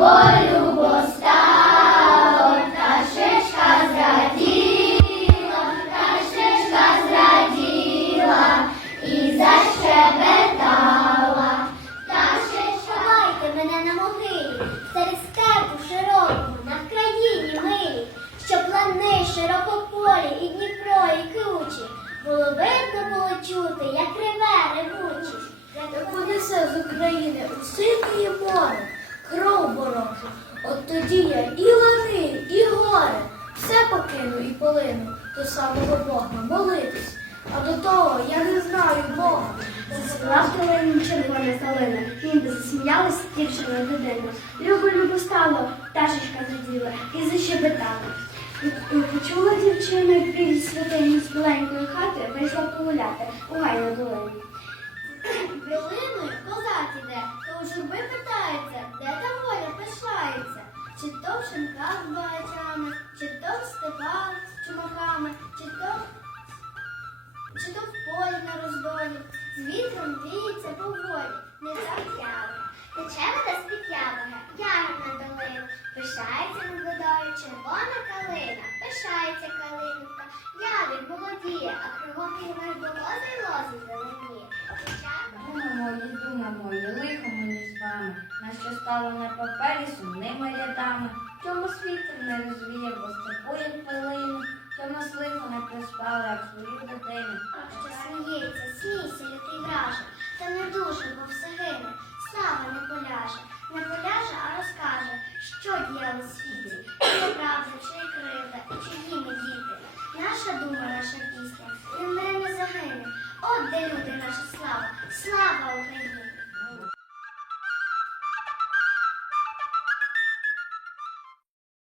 волю постало, та шишка зраділа, та зраділа і защебетала, та шишка майте мене на могилі, серед степу широку, на країні милі, що плани широкополі і Дніпро, і кучі, було видно було чути, як реве ревучі, як буде все з України у синє море кров ворожу. От тоді я і лани, і горе, все покину і полину до самого Бога молитись. А до того я не знаю Бога. Заспівав калину червона калина, ніби засміялась дівчина дитина. Любо, любо стало, пташечка зраділа і защебетала. Почула дівчина біль святині з біленької хати, вийшла погуляти у гай на долину. Білиною козак іде, то у журби чи то в шинках багатями, чи то в степах з чумаками, чи то чи то в полі на роздолі, з вітром віється поволі, не так ява. Тече вода з-під явога, ягід на долину, пишається над водою червона калина, пишається калинка, явір молодіє, а кругом до лози й лози зеленіє. Стало на папері сумними рядами. Чому світ не розвіяв, бо степує пилину, чому лихо не приспали, як свою дитину. Що сміється, смійся, лютий враже, та не дуже, бо все гине, слава не поляже, не поляже, а розкаже, що діяло світі, чи правда, чи є кривда, і чиї ми діти. Наша дума, наша пісня, і не загине. От де люди, наша слава, слава Україні!